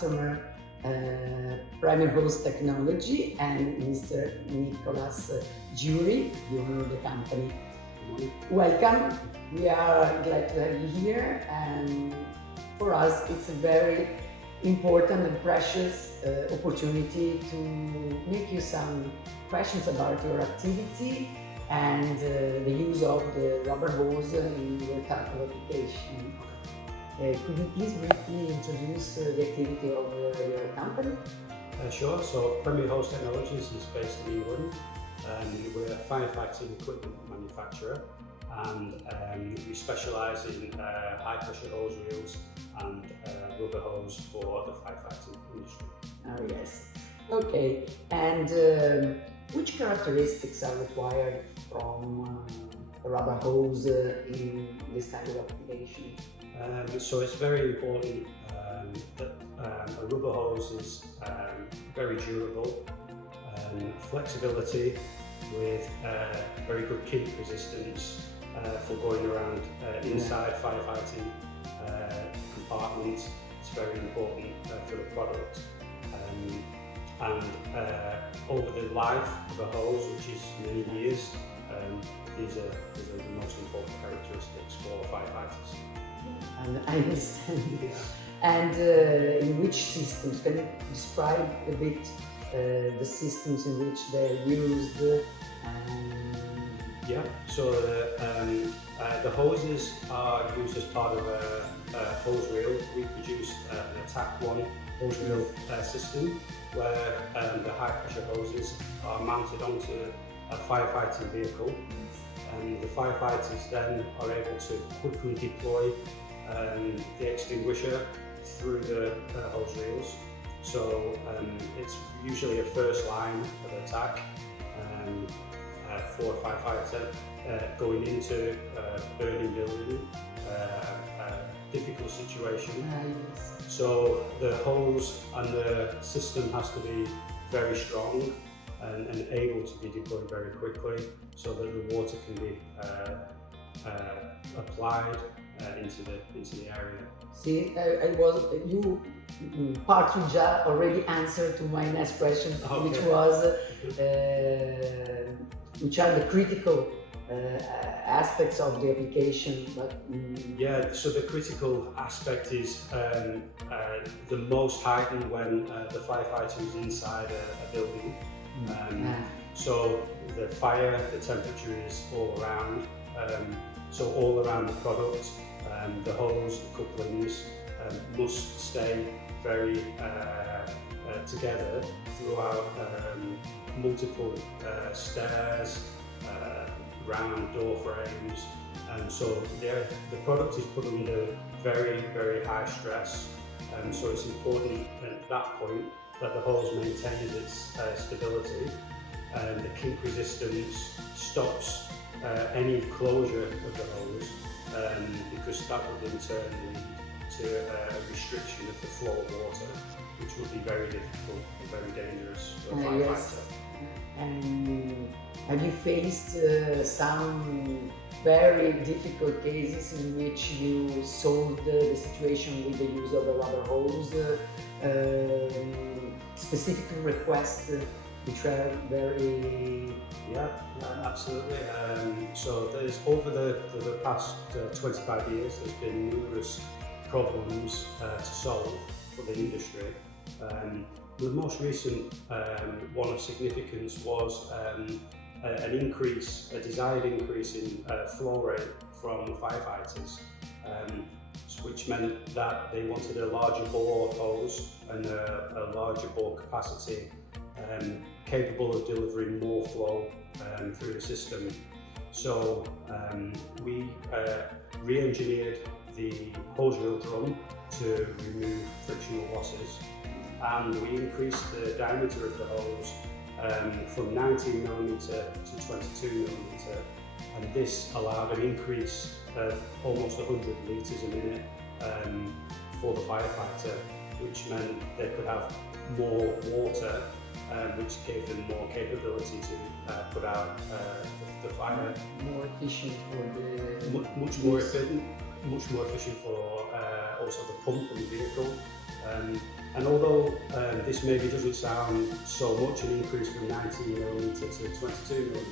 customer, Primary Hose Technology, and Mr. Nicholas Jury, the owner of the company. Welcome. We are glad to have you here, and for us it's a very important and precious opportunity to make you some questions about your activity and the use of the rubber hose in your type of application. Could you please briefly introduce the activity of your company? Sure. So Primary Hose Technologies is based in England. We're a firefighting equipment manufacturer, and we specialise in high pressure hose reels and rubber hose for the firefighting industry. Oh yes. Okay. And which characteristics are required from a rubber hose in this kind of application? So it's very important that a rubber hose is very durable, flexibility with very good kink resistance for going around inside firefighting compartments. It's very important for the product. And over the life of a hose, which is many years, these are the most important characteristics for firefighters. And I understand. Yeah. And in which systems? Can you describe a bit the systems in which they're used? Yeah. So the hoses are used as part of a hose reel. We produce an Attack 1 hose reel system where the high pressure hoses are mounted onto a firefighting vehicle, and the firefighters then are able to quickly deploy the extinguisher through the hose reels. So it's usually a first line of attack for a firefighter going into a burning building, a difficult situation. Yes. So the hose and the system has to be very strong and able to be deployed very quickly, so that the water can be applied into the area. See, you partly already answered to my next question, Okay. which was which are the critical aspects of the application. But Yeah, so the critical aspect is the most heightened when the firefighter is inside a building. So the fire, the temperature is all around, so all around the product. The hose, the couplings must stay very together throughout multiple stairs, round door frames, and so the product is put under very, very high stress. So it's important at that point that the hose maintains its stability, and the kink resistance stops any closure of the hose, because that would in turn lead to a restriction of the flow of water, which would be very difficult and very dangerous for a firefighter. Yes. And have you faced some very difficult cases in which you solved the situation with the use of a rubber hose? Specific requests which were very... Yeah, absolutely. So there's over the past 25 years, there's been numerous problems to solve for the industry. The most recent one of significance was a desired increase in flow rate from firefighters, which meant that they wanted a larger bore hose and a larger bore capacity, capable of delivering more flow through the system. So we re-engineered the hose reel drum to remove frictional losses, and we increased the diameter of the hose from 19mm to 22mm, and this allowed an increase of almost 100 litres a minute for the firefighter, which meant they could have more water, which gave them more capability to put out the fire. More efficient for the... Much more efficient for also the pump on the vehicle. And although this maybe doesn't sound so much an increase from 19mm to 22mm,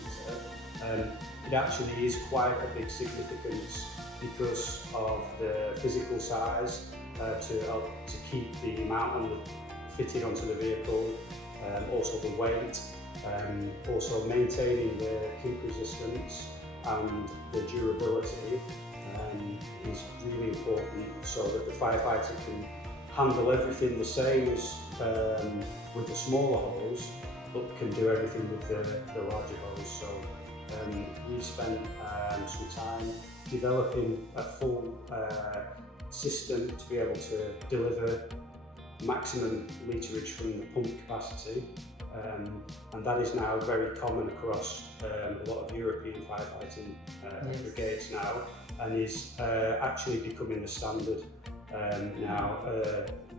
it actually is quite a big significance because of the physical size to keep the mount fitted onto the vehicle, also the weight, also maintaining the kink resistance and the durability is really important so that the firefighter can handle everything the same as with the smaller hose, but can do everything with the larger hose. So we spent some time developing a full system to be able to deliver maximum literage from the pump capacity, and that is now very common across a lot of European firefighting brigades now, and is actually becoming the standard now,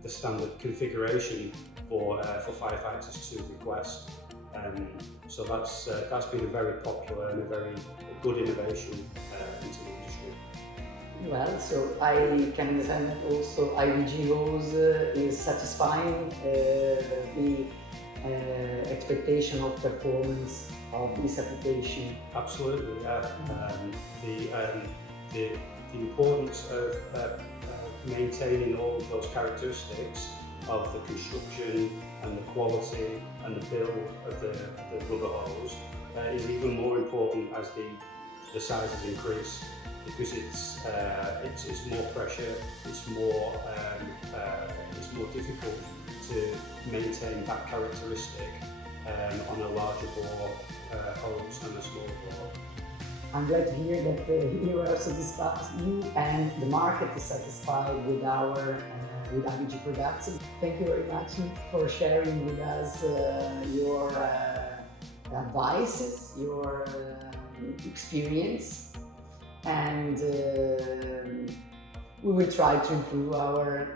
the standard configuration for firefighters to request. So that's been a very popular and a very good innovation into the industry. Well, so I can understand that also IVG hose is satisfying the expectation of performance of this application. Absolutely, yeah. The importance of maintaining all of those characteristics of the construction and the quality and the build of the rubber hose is even more important as the sizes increase, because it's more pressure, it's more difficult to maintain that characteristic on a larger bore hose than a smaller bore. I'm glad to hear that you are satisfied, you and the market is satisfied with our with IVG products. Thank you very much for sharing with us your advices, your experience, and we will try to improve our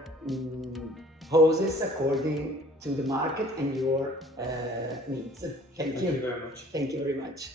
hoses according to the market and your needs. Thank you. Thank you very much. Thank you very much.